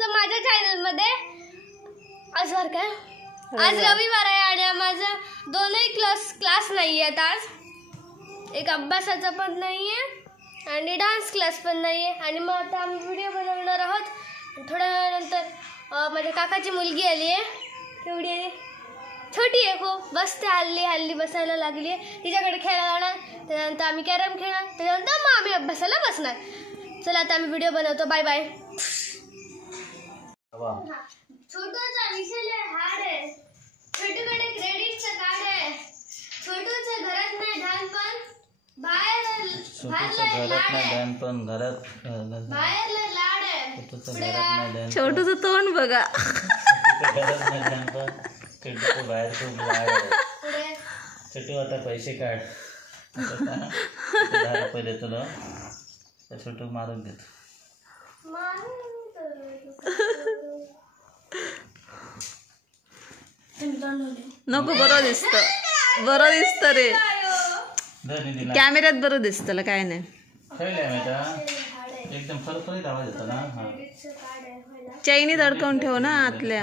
तुमचं माझ्या चॅनलमध्ये. आज वार काय? आज रविवार आहे आणि माझा दोनही क्लास नाही आहेत आज. एक अभ्यासाचा पण नाही आहे आणि डान्स क्लास पण नाही आहे. आणि मग आता आम्ही व्हिडिओ बनवणार आहोत. थोड्या वेळानंतर माझ्या काकाची मुलगी आली आहे. केवढी आहे? छोटी आहे खूप. बसते हल्ली बसायला लागली आहे. तिच्याकडे खेळायला जाणार. त्यानंतर आम्ही कॅरम खेळणार. त्यानंतर मग आम्ही अभ्यासाला बसणार. चला आता आम्ही व्हिडिओ बनवतो. Bye bye. छोटूचा विषय हार्ड आहे. छोटूकडे क्रेडिटचं कार्ड आहे. छोटूचं घरात नाही ध्यान पण बाहेर लाड आहे. छोटूचं तोंड बघा. छोटू आता पैसे काढ. 10 रुपये देतो ना. छोटू मारून देतो. नको बरं दिसत रे. कॅमेऱ्यात बरं दिसत काय नाही. एकदम फरफरीत आवाज येतो ना. चैनी अडकवून ठेव ना आतल्या.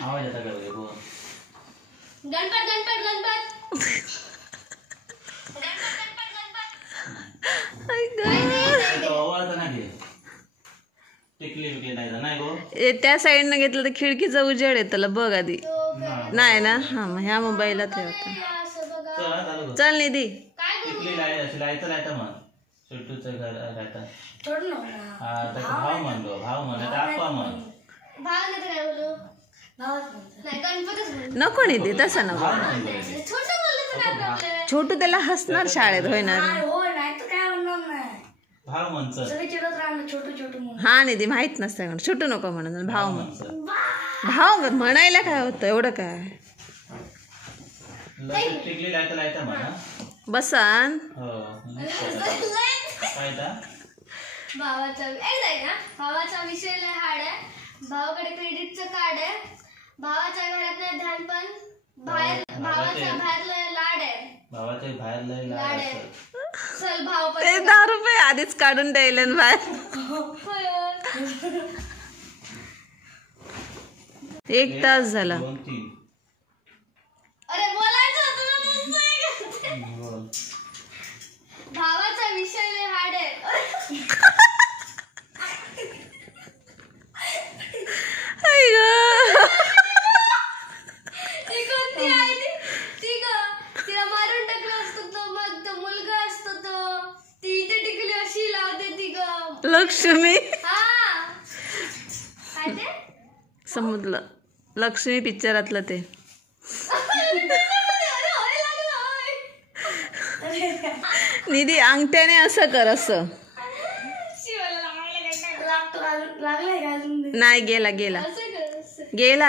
आवाज येता का गणपत त्या साईडनं घेतलं तर खिडकीचा उजेड आहे त्याला बघ आधी. नाही ना. हा मग ह्या मोबाईलला ठेवता. चल निधी. नको निधी तसं नको. छोटू त्याला हसणार शाळेत होणार. हा निधी माहित नसतं. छोटू नको म्हणून भाव म्हणायला काय होतं एवढं काय. बसान भावाचा विषय हार्ड आहे. भावाकडे क्रेडिटचं कार्ड आहे. भावाच्या घरात नाही ध्यान पण भावाच्या बाहेर लाड आहे. चल भाव ते 10 रुपये आधीच काढून द्यायला बाहेर. 1 तास झाला. अरे बोलायचं होतं ना. भावाचा विषय हार्ड आहे. तिला मारून टाकलं असतं तो. मग तो मुलगा असतो तो. ती इथे टिकली अशी लावते ती ग लक्ष्मी. हा काय ते समजलं. लक्ष्मी पिक्चरातलं ते. निधी अंगठ्याने असं कर. असं नाही. गेला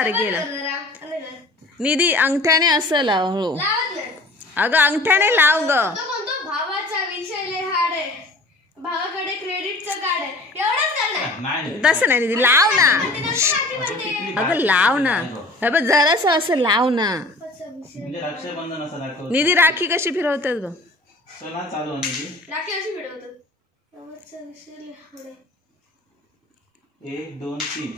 रे गेला. निधी अंगठ्याने असं लाव. हो अगं अंगठ्याने लाव ग. भावाचा विषय हार्ड आहे. भावाकडे क्रेडिटचं कार्ड आहे. एवढंच तसं नाही निधी. लाव ना अगं. लाव ना. जरास असं लाव ना. निधी राखी कशी फिरवतात ग. राखी अशी फिरवतात. 1 2 3.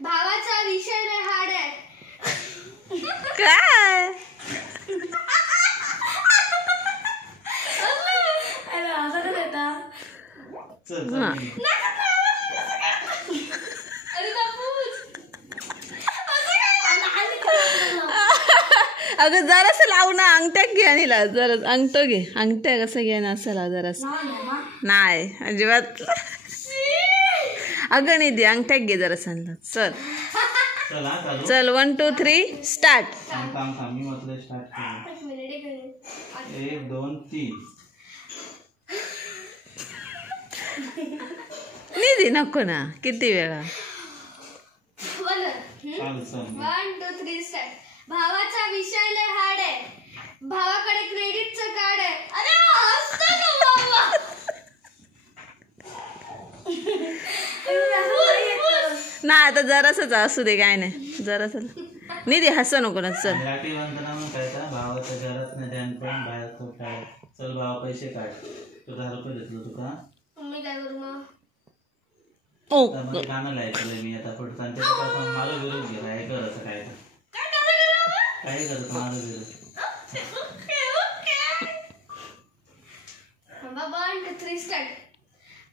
भावाचा विषय हार्ड आहे. काय अगं जरासं लाव ना. अंगठ्या घे आणि ला. जरा अंगठं घे. अंगठ्या कसं घे ना असं लाव जरासं. नाही अजिबात. अगं निधी अंगठ्या घे जरासं. चल 1 2 3 स्टार्ट. 1 2 3. निधी नको ना. किती वेळा. 1 2 3 स्टार्ट. भावाचा विषय हार्ड आहे. भावाकडे क्रेडिटचं कार्ड आहे. अरे हसतो ना बाबा. ना आता जरासच असू दे. काय नाही जरास. निधी हसू नको ना. चल भावाच्या घरात नाही ध्यान पण बाहेर चल भावा पैसे काढ. तू 10 रुपये घेतलं तुका. मी काय करू मग? तर मग गाणं लायचं मी आता पुढे त्यांच्या मारो विरोध घे काय कर असं काय कर काय करत मारो विरोध. बाबा 1 2 3 स्टार्ट.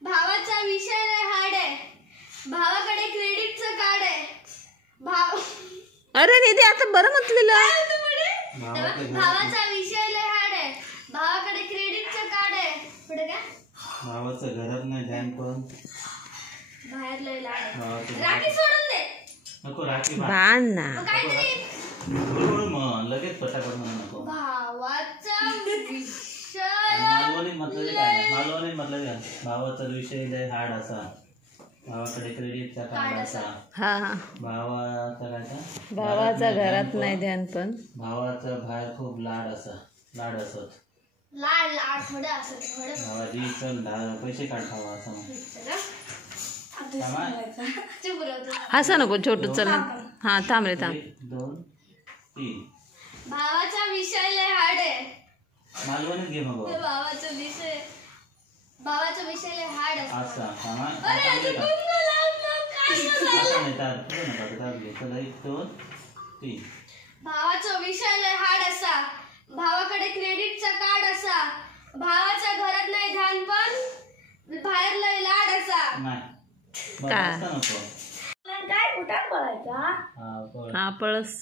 भावाचा विषय लय हार्ड आहे. भावाकडे क्रेडिटचं कार्ड आहे. भाव अरे निधी आता बरं म्हटलेलं. भावाचा विषय लय हार्ड आहे. भावाकडे क्रेडिटचं कार्ड आहे. पुढे काय? भावाचं घरात नाही ध्यान पण बाहेर लय लाड आहे. भावाचं राखी सोडून दे. नको राखी बाण ना. मग काहीतरी मग लगेच पटापट म्हणू नको. भावाचा विषय मालवणीत म्हटलं काय नाही. मालवणीत म्हटलं काय भावाचा विषय लय हार्ड असा. भावाकडे क्रेडिटचा कार्ड असा. हा हा. भावाचा काय भावाचा घरात नाही ध्यान पण भावाचा बाहेर खूप लाड असत. लाड लाड थोडं असं थोडं भावाजी चल पैसे काढ भावा असं म्हण. चुप राहतो. हसा नको छोटू चल. हा थांब रे थांब. 1 2 3. भावाचा विषय लय हार्ड आहे. मालवणीत घे मग ते भावाचा विषय लय हार्ड आहे. असा सामान अरे अजून कोण लावलं? काय झालं? असं नाही तार पुढे नका तार घे. चल 1 2 3. भावाचा विषय लय हार्ड असा. भावाकडे क्रेडिटचा कार्ड असा. भावाच्या घरात नाही ध्यान पण बाहेर लय लाड असा. नाही बरं, का? असं नको. काय कुठं बोलायचा? हा बरं. हा पळस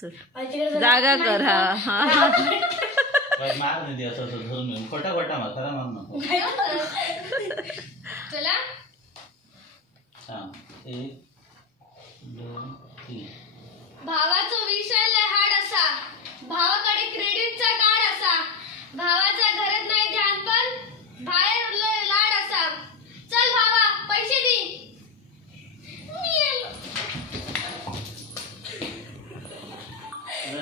जागा कर. हा हा. बाई मार नाही दे असं धरून येऊन खोटा मार खरा मार नको. चला सांग 1 2 3. भावाचा विषय लय हार्ड असा. भावाकडे क्रेडिटचा कार्ड असा. भावाच्या घरात नाही ध्यान पण बाहेर लय लाड असा. चल भावा पैसे दे.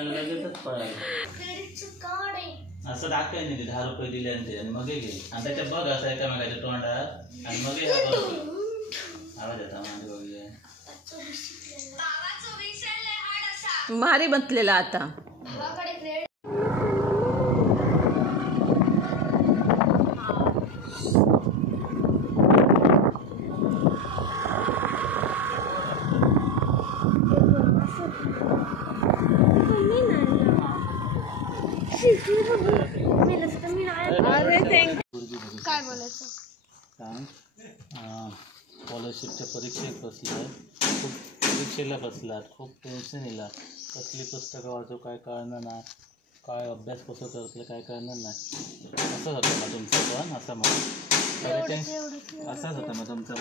लगेचच पळाल. क्रेडिटचं कार्ड आहे. असं दाखवाय नाही ते 10 रुपये दिले आणि ते आणि मग घे आणि त्याच्या बघ असं एकामेकाच्या तोंडात आणि मग आवाज येता माझे बघूया. भावाचा विषय लय हार्ड असा. भारी बसलेला आता. भावाकडे क्रेडिट अरे थँक. काय बोलायचं? सांग स्कॉलरशिपच्या परीक्षेत बसलाय. खूप परीक्षेला बसलात. खूप टेन्शन येला. कसली पुस्तकं वाचू काय कळणार नाही. काय अभ्यास कसं करतलं काय कळणार नाही. असं होतं मग तुमचं पण असं मग असाच होता मग तुमचं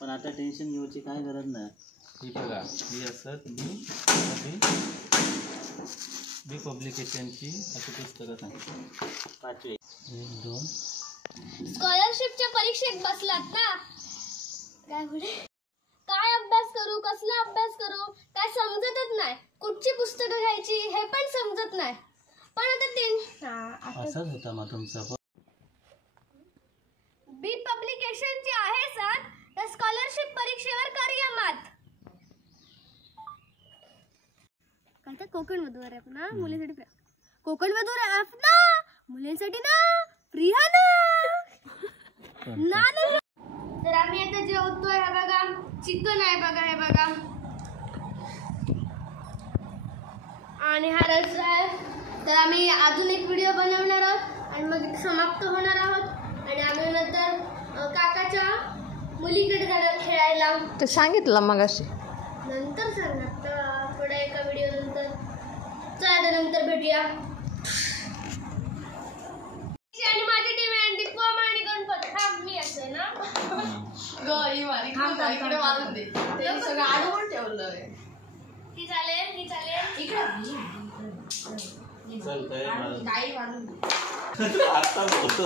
पण आता टेन्शन घेऊची काय गरज नाही. ही बघा ही असत बी पब्लिकेशनची अशी पुस्तकं सांगते 5 1 2. स्कॉलरशिपच्या परीक्षेत बसलात ना. काय पुढे काय अभ्यास करू कसला अभ्यास करू काय समजतच नाही. कुठची पुस्तकं घ्यायची हे पण समजत नाही. पण आता असाच होता मग तुमचा पण. बी पब्लिकेशनची आहे साथ त्या स्कॉलरशिप परीक्षेवर करूया मात. काय तर कोकण वधू ॲप ना मुलींसाठी फ्री. कोकण वधू ॲप ना मुलींसाठी ना फ्री हा ना. तर आम्ही आता जेवतोय. हे बघा चिकन आहे बघा. हे बघा आणि हा रस्सा आहे. तर आम्ही अजून एक व्हिडिओ बनवणार आहोत आणि मग समाप्त होणार आहोत आणि आम्ही नंतर काकाच्या मुलीकडे जाणार खेळायला. ते सांगितलं मग अशी नंतर सांगणार तर थोड्या एका व्हिडिओ नंतर. चला नंतर भेटूया. आणि माझी टीम आहे दीपम आणि गणपत. हा मी असते ना इकडे वाजून दे. ते सगळं आडवून ठेवलंय. ही चालेल ही चालेल. चल काय काही वाजून दे. आता बोलतो.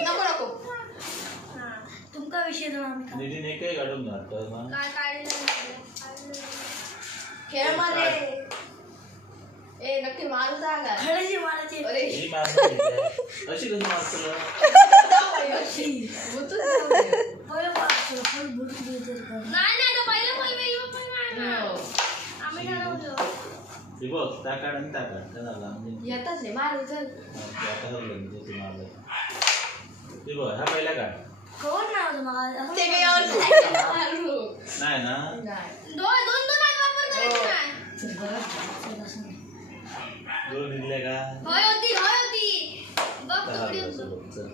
नको नको. तुमका विषय दीदीने काय काढून घालतो मग काय काढलं खेळ मारे. ए नक्की मारू जागा. खळशी मारायची. अरे ही मारतो अशी कशी मारतो नाही तो पहिला फॉल वेल पण नाही आम्ही ठरवलं ते बघ त्या काढ आणि त्या काढ त्या झाला म्हणजे येतच नाही मारू चल आता हरलं म्हणजे ते मारलं ते बघ हा पहिला काढ कोण नाव तुम्हाला ते काही online मारू नाही ना नाही दोन वापर करायचं नाही दोन निघले का होय होती बघ आता तुकडी हरलं होतं. सोबत चल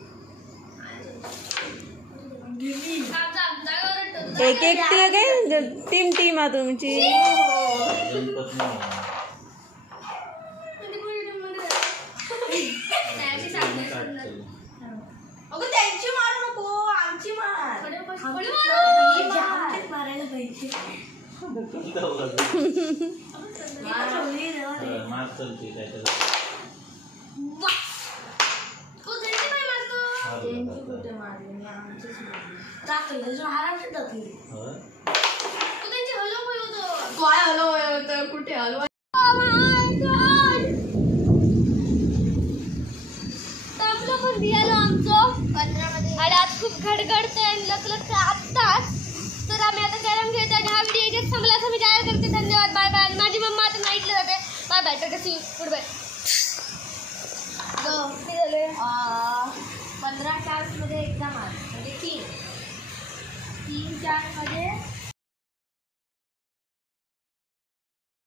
थांब, जागेवर ठेव. एक एक काय टीम आ तुमची गणपत नाही किती कोणी team मध्ये आहे? त्याची सांगते. काढ चल अगं त्यांची मारू नको आमची मार थोडी मारू. मारायला पाहिजे मार चलते काय तर वा. तू त्यांची काय मारतो? त्यांची कुठे मारली मी आमचीच मारली होय तू त्यांची हलव होतो. काय हलव होतं कुठे हलव Oh my God. तर आपलं पण दियालो आमचं आणि आज खूप गडगडते आणि लकलकते आत्ताच तर आम्ही आता कॅरम खेळतो आणि हा व्हिडिओ इथेच थांबला असं मी जाहीर करते धन्यवाद बाय बाय आणि माझी मम्मा आता नाईटला जाते बाय बाय टाटा सी गुड बाय 15 टास्क मध्ये एक्झाम आहे म्हणजे 3 4 मध्ये